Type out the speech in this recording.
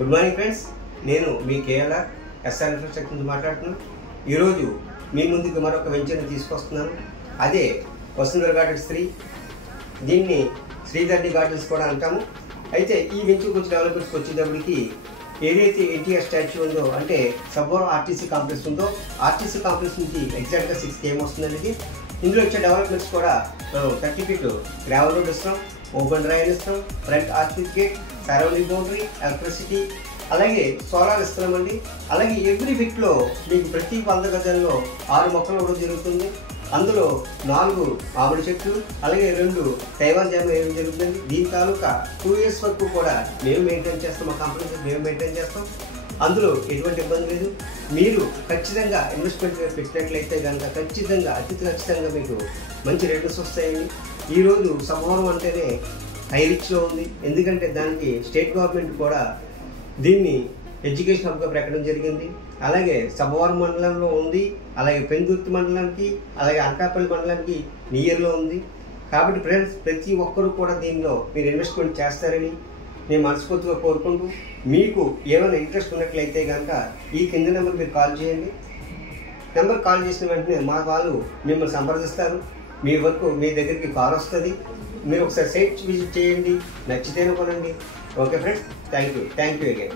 Good morning friends, నేను మీ KLR SR infrastructure నుంచి మాట్లాడుతున్నాను. ఈరోజు మీ ముందుకు మరొక వెంచర్ని తీసుకొస్తున్నాను. అదే వసుంధర గార్డెన్స్ 3. దీన్ని శ్రీధర్ని గార్డెన్స్ కూడా అంటాము. అయితే ఈ వెంచర్ కొంచెం డెవలప్మెంట్స్కి వచ్చేటప్పటికి ఏదైతే ఎన్టీఆర్ స్టాచ్యూ ఉందో, అంటే సబ్బోరం ఆర్టీసీ కాంప్లెక్స్ ఉందో, ఆర్టీసీ కాంప్లెక్స్ నుంచి ఎగ్జాక్ట్గా 6 km వస్తుందండి. ఇందులో వచ్చే డెవలప్మెంట్స్ కూడా 30 feet గ్రావెల్ రోడ్ ఇస్తాం, ఓపెన్ డ్రైన్ ఇస్తాం, front orchid gate, surrounding boundary, electricity, అలాగే సోలార్ ఇస్తున్నామండి. అలాగే ఎవ్రీ ఫిట్లో మీకు ప్రతి 100 గజాల్లో 6 మొక్కలు ఇవ్వడం జరుగుతుంది. అందులో 4 మామిడి చెట్లు, అలాగే 2 తైవాన్ జామ వేయడం జరుగుతుంది. దీని తాలూకా 2 years వరకు కూడా మేము మెయింటైన్ చేస్తాం, మా కంపెనీ మేము మెయింటైన్ చేస్తాం. అందులో ఎటువంటి ఇబ్బంది లేదు. మీరు ఖచ్చితంగా ఇన్వెస్ట్మెంట్ పెట్టినట్లయితే కనుక అతి ఖచ్చితంగా మీకు మంచి రిటర్న్స్ వస్తాయండి. ఈరోజు సబ్బవరం అంటేనే హై రిచ్లో ఉంది. ఎందుకంటే దానికి స్టేట్ గవర్నమెంట్ కూడా దీన్ని ఎడ్యుకేషన్ హబ్గా పెట్టడం జరిగింది. అలాగే సబ్బవరం మండలంలో ఉంది, అలాగే పెందుర్తి మండలానికి, అలాగే అనకాపల్లి మండలానికి నియర్లో ఉంది. కాబట్టి ఫ్రెండ్స్, ప్రతి ఒక్కరూ కూడా దీనిలో మీరు ఇన్వెస్ట్మెంట్ చేస్తారని నేను మనస్ఫూర్తిగా కోరుకుంటూ, మీకు ఏమైనా ఇంట్రెస్ట్ ఉన్నట్లయితే కనుక ఈ కింద నెంబర్ మీరు కాల్ చేయండి. నెంబర్ కాల్ చేసిన వెంటనే మా వాళ్ళు మిమ్మల్ని సంప్రదిస్తారు. మీ వరకు మీ దగ్గరికి కాల్ వస్తుంది. మీరు ఒకసారి సైట్ విజిట్ చేయండి, నచ్చితేనే కొనండి. Okay friends, thank you again.